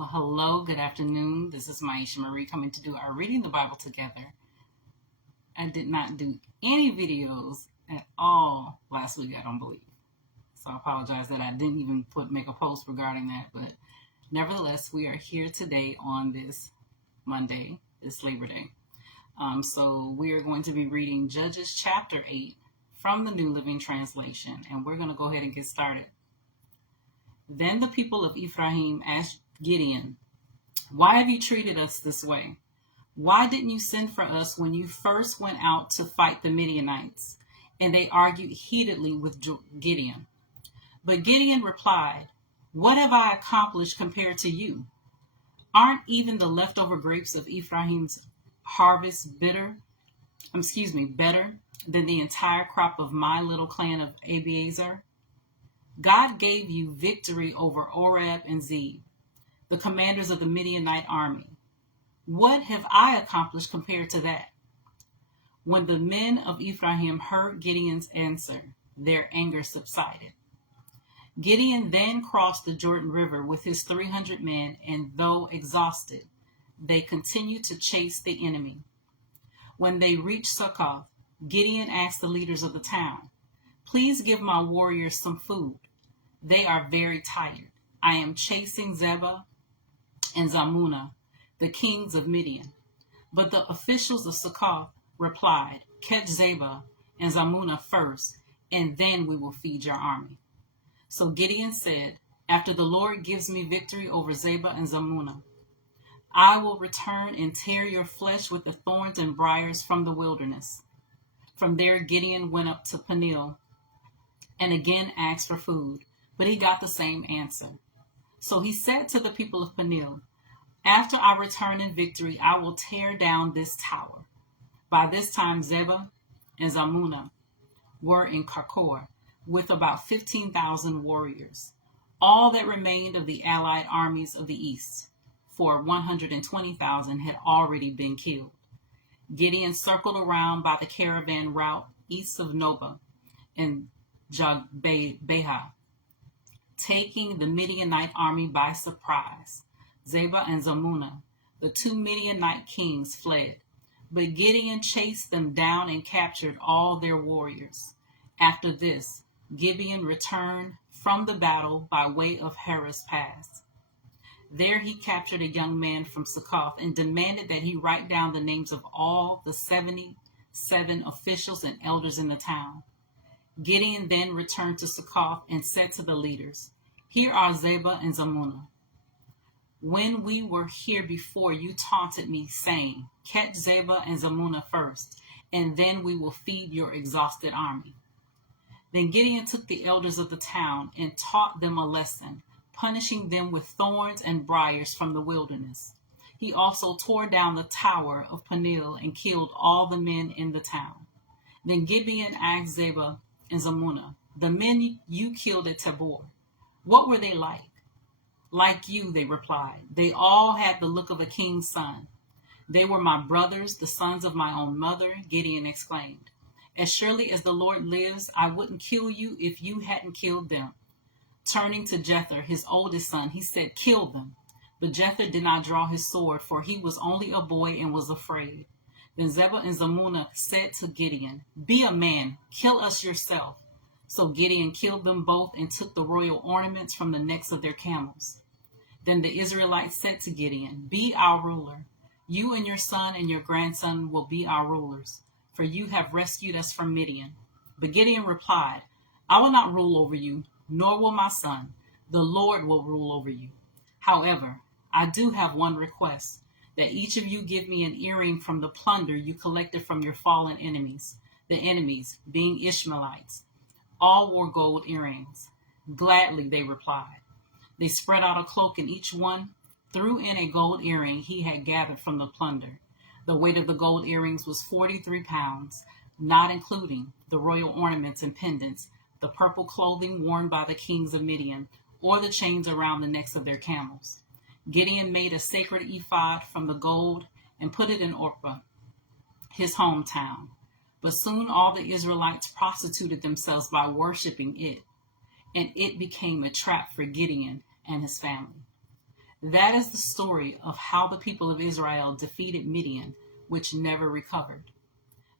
Well, hello, good afternoon. This is Maisha Marie coming to do our Reading the Bible together. I did not do any videos at all last week, I don't believe. So I apologize that I didn't even make a post regarding that. But nevertheless, we are here today on this Monday, this Labor Day. So we are going to be reading Judges chapter 8 from the New Living Translation. And we're going to go ahead and get started. Then the people of Ephraim asked Gideon, "Why have you treated us this way? Why didn't you send for us when you first went out to fight the Midianites?" And they argued heatedly with Gideon. But Gideon replied, "What have I accomplished compared to you? Aren't even the leftover grapes of Ephraim's harvest better than the entire crop of my little clan of Abiezer? God gave you victory over Oreb and Zeb, the commanders of the Midianite army. What have I accomplished compared to that?" When the men of Ephraim heard Gideon's answer, their anger subsided. Gideon then crossed the Jordan River with his 300 men, and though exhausted, they continued to chase the enemy. When they reached Succoth, Gideon asked the leaders of the town, "Please give my warriors some food. They are very tired. I am chasing Zebah and Zalmunna, the kings of Midian." But the officials of Succoth replied, "Catch Zebah and Zalmunna first, and then we will feed your army." So Gideon said, "After the Lord gives me victory over Zebah and Zalmunna, I will return and tear your flesh with the thorns and briars from the wilderness." From there Gideon went up to Peniel and again asked for food, but he got the same answer. So he said to the people of Peniel, "After I return in victory, I will tear down this tower." By this time Zebah and Zalmunna were in Karkor with about 15,000 warriors, all that remained of the allied armies of the east, for 120,000 had already been killed. Gideon circled around by the caravan route east of Nobah and Jogbeha, taking the Midianite army by surprise. Zebah and Zalmunna, the two Midianite kings, fled, but Gideon chased them down and captured all their warriors. After this, Gideon returned from the battle by way of Heres Pass. There he captured a young man from Succoth and demanded that he write down the names of all the 77 officials and elders in the town. Gideon then returned to Succoth and said to the leaders, "Here are Zebah and Zalmunna. When we were here before, you taunted me, saying, 'Catch Zebah and Zalmunna first, and then we will feed your exhausted army.'" Then Gideon took the elders of the town and taught them a lesson, punishing them with thorns and briars from the wilderness. He also tore down the tower of Peniel and killed all the men in the town. Then Gideon asked Zebah and Zalmunna, "The men you killed at Tabor, what were they like?" "Like you," they replied. "They all had the look of a king's son." "They were my brothers, the sons of my own mother," Gideon exclaimed. "As surely as the Lord lives, I wouldn't kill you if you hadn't killed them." Turning to Jether, his oldest son, he said, "Kill them." But Jether did not draw his sword, for he was only a boy and was afraid. Then Zebah and Zalmunna said to Gideon, "Be a man, kill us yourself." So Gideon killed them both and took the royal ornaments from the necks of their camels. Then the Israelites said to Gideon, "Be our ruler. You and your son and your grandson will be our rulers, for you have rescued us from Midian." But Gideon replied, "I will not rule over you, nor will my son. The Lord will rule over you. However, I do have one request, that each of you give me an earring from the plunder you collected from your fallen enemies, the enemies being Ishmaelites. All wore gold earrings." "Gladly," they replied. They spread out a cloak, and each one threw in a gold earring he had gathered from the plunder. The weight of the gold earrings was 43 pounds, not including the royal ornaments and pendants, the purple clothing worn by the kings of Midian, or the chains around the necks of their camels. Gideon made a sacred ephod from the gold and put it in Orpah, his hometown. But soon all the Israelites prostituted themselves by worshiping it, and it became a trap for Gideon and his family. That is the story of how the people of Israel defeated Midian, which never recovered.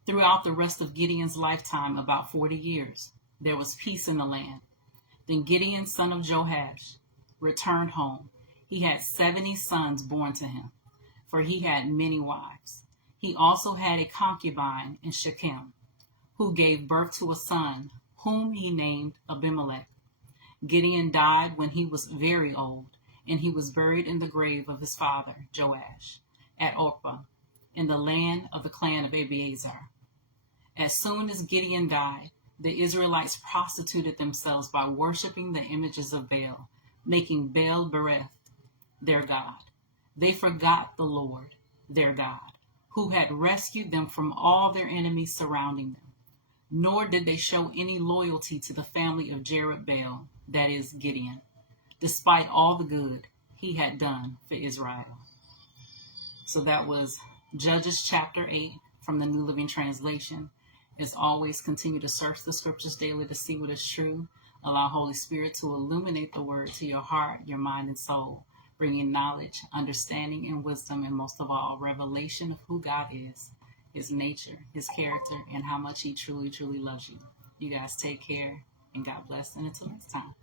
Throughout the rest of Gideon's lifetime, about 40 years, there was peace in the land. Then Gideon, son of Joash, returned home. He had 70 sons born to him, for he had many wives. He also had a concubine in Shechem, who gave birth to a son, whom he named Abimelech. Gideon died when he was very old, and he was buried in the grave of his father, Joash, at Ophrah, in the land of the clan of Abiezer. As soon as Gideon died, the Israelites prostituted themselves by worshiping the images of Baal, making Baal Berith their god. They forgot the Lord, their God, who had rescued them from all their enemies surrounding them. Nor did they show any loyalty to the family of Jerubbaal, that is, Gideon, despite all the good he had done for Israel. So that was Judges chapter 8 from the New Living Translation. As always, continue to search the scriptures daily to see what is true. Allow Holy Spirit to illuminate the word to your heart, your mind, and soul, bringing knowledge, understanding, and wisdom, and most of all, revelation of who God is, his nature, his character, and how much he truly, truly loves you. You guys take care, and God bless, and until next time.